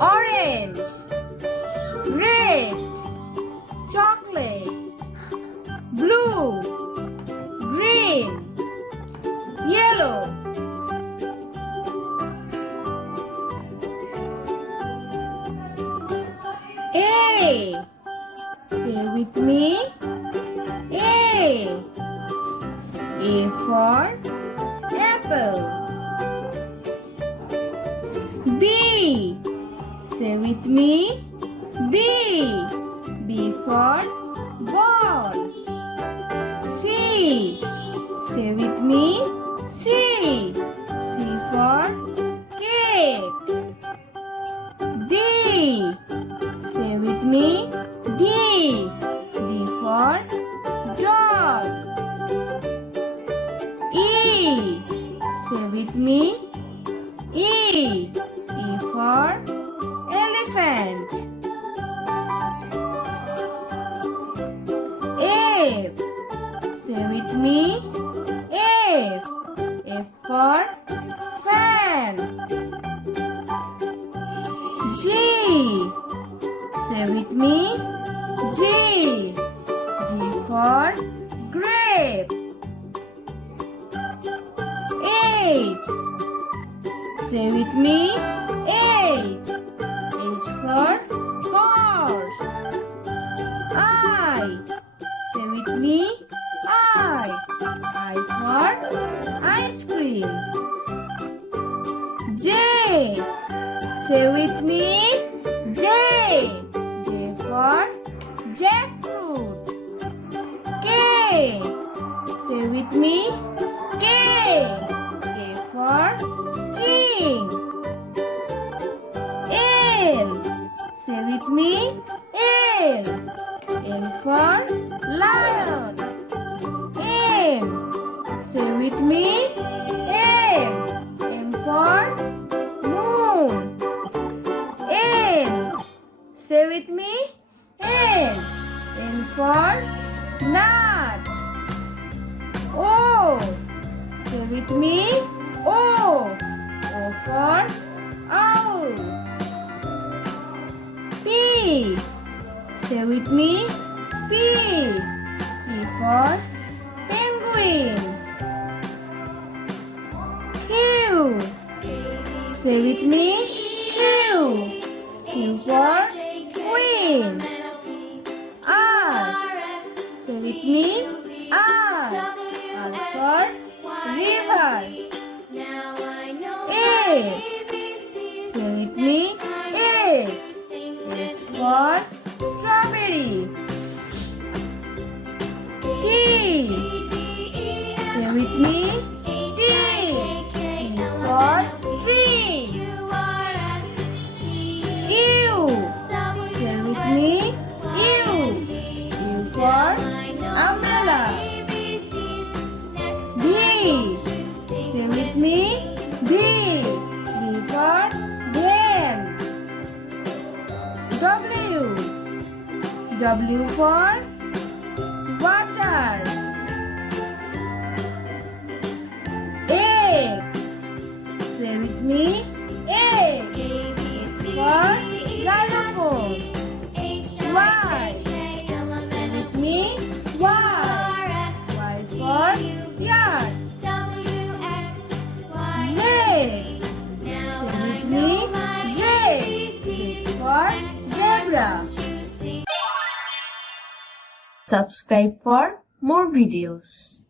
orange, red, chocolate, blue, green, yellow. A. Say with me. A. A for apple. B. Say with me. B. B for ball. C. Say with me. C. C for cake. D. Say with me. D. D for dog. E. Say with me. E. E for elephant. F. Say with me. F. F for fan. G. Say with me. G. G for grape. H. Say with me. H. H for horse. I. Say with me. I. I for ice cream. J. Say with me. J. J for jackfruit. K. Say with me. K. K for king. L. Say with me. L. L for lion. M. Say with me. M. M for moon. N. Say with me. N. N for nut. O. Say with me. O. O for owl. P. Say with me. P. P for penguin. Q. Say with me. Q. Q for queen. R. Say with me. R. R for river. S. Say with me. S. S for strawberry. T. Say with me. T. T for tree. U. Say with me. U. U for umbrella. V. Say with me. V. V for van. W. W for water. X. Say with me. X. For xylophone. Y. Say with me. Y. Y for yard. Z. Say with me. Z. Z for zebra. Subscribe for more videos.